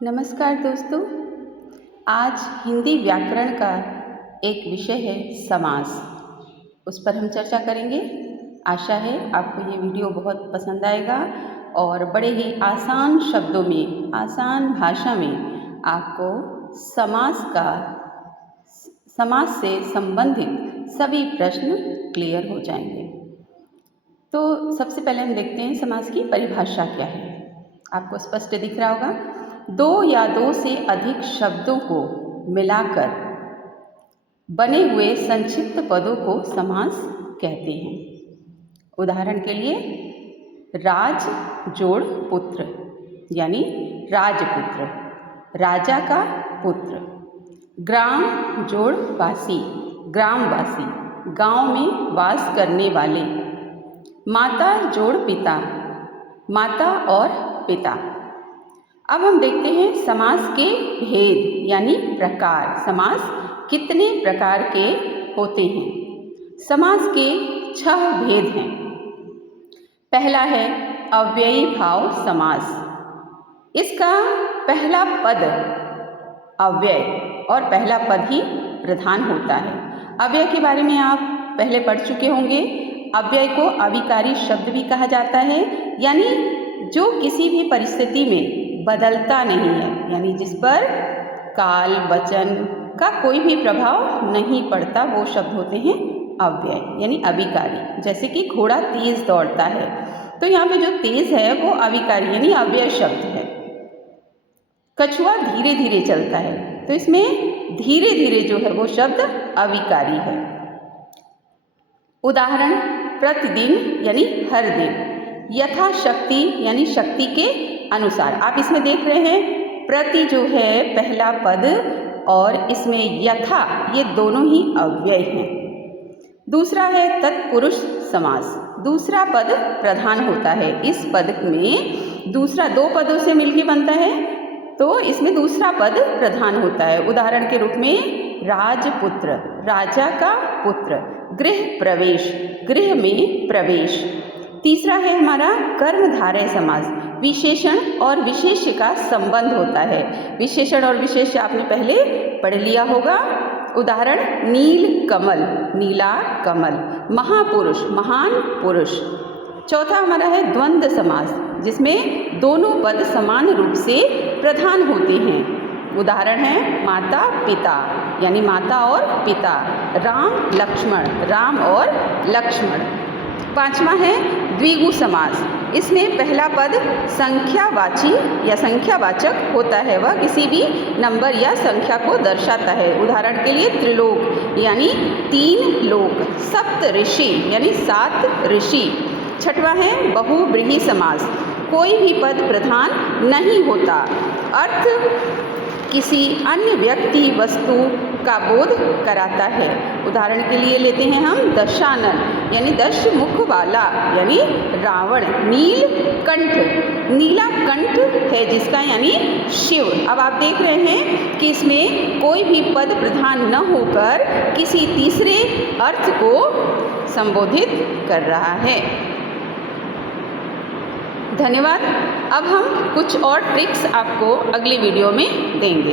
नमस्कार दोस्तों। आज हिंदी व्याकरण का एक विषय है समास। उस पर हम चर्चा करेंगे। आशा है आपको ये वीडियो बहुत पसंद आएगा और बड़े ही आसान शब्दों में, आसान भाषा में आपको समास से संबंधित सभी प्रश्न क्लियर हो जाएंगे। तो सबसे पहले हम देखते हैं समास की परिभाषा क्या है। आपको स्पष्ट दिख रहा होगा, दो या दो से अधिक शब्दों को मिलाकर बने हुए संक्षिप्त पदों को समास कहते हैं। उदाहरण के लिए राज जोड़ पुत्र यानी राजपुत्र, राजा का पुत्र। ग्राम जोड़ वासी, ग्रामवासी, गांव में वास करने वाले। माता जोड़ पिता, माता और पिता। अब हम देखते हैं समास के भेद यानी प्रकार। समास कितने प्रकार के होते हैं? समास के 6 भेद हैं। पहला है अव्ययी भाव समास। इसका पहला पद अव्यय और पहला पद ही प्रधान होता है। अव्यय के बारे में आप पहले पढ़ चुके होंगे। अव्यय को अविकारी शब्द भी कहा जाता है, यानी जो किसी भी परिस्थिति में बदलता नहीं है, यानी जिस पर काल वचन का कोई भी प्रभाव नहीं पड़ता, वो शब्द होते हैं अव्यय यानी अविकारी। जैसे कि घोड़ा तेज दौड़ता है, तो यहाँ पे जो तेज है वो अविकारी यानी अव्यय शब्द है। कछुआ धीरे धीरे चलता है, तो इसमें धीरे धीरे जो है वो शब्द अविकारी है। उदाहरण प्रतिदिन यानी हर दिन, यथाशक्ति यानी शक्ति के अनुसार। आप इसमें देख रहे हैं प्रति जो है पहला पद और इसमें यथा, ये दोनों ही अव्यय हैं। दूसरा है तत्पुरुष समास। दूसरा पद प्रधान होता है। इस पद में दूसरा दो पदों से मिलकर बनता है, तो इसमें दूसरा पद प्रधान होता है। उदाहरण के रूप में राजपुत्र, राजा का पुत्र। गृह प्रवेश, गृह में प्रवेश। तीसरा है हमारा कर्मधारय समास। विशेषण और विशेष्य का संबंध होता है। विशेषण और विशेष्य आपने पहले पढ़ लिया होगा। उदाहरण नील कमल, नीला कमल। महापुरुष, महान पुरुष। चौथा हमारा है द्वंद्व समास, जिसमें दोनों पद समान रूप से प्रधान होते हैं। उदाहरण है माता पिता यानी माता और पिता। राम लक्ष्मण, राम और लक्ष्मण। पांचवा है द्विगु समास। इसमें पहला पद संख्यावाची या संख्यावाचक होता है, वह किसी भी नंबर या संख्या को दर्शाता है। उदाहरण के लिए त्रिलोक यानी 3 लोक। सप्त ऋषि यानी 7 ऋषि। छठवा है बहुव्रीहि समास। कोई भी पद प्रधान नहीं होता, अर्थ किसी अन्य व्यक्ति वस्तु का बोध कराता है। उदाहरण के लिए लेते हैं हम दशानन यानी 10 मुख वाला यानी रावण। नीलकंठ, नीला कंठ है जिसका यानी शिव। अब आप देख रहे हैं कि इसमें कोई भी पद प्रधान न होकर किसी तीसरे अर्थ को संबोधित कर रहा है। धन्यवाद। अब हम कुछ और ट्रिक्स आपको अगली वीडियो में देंगे।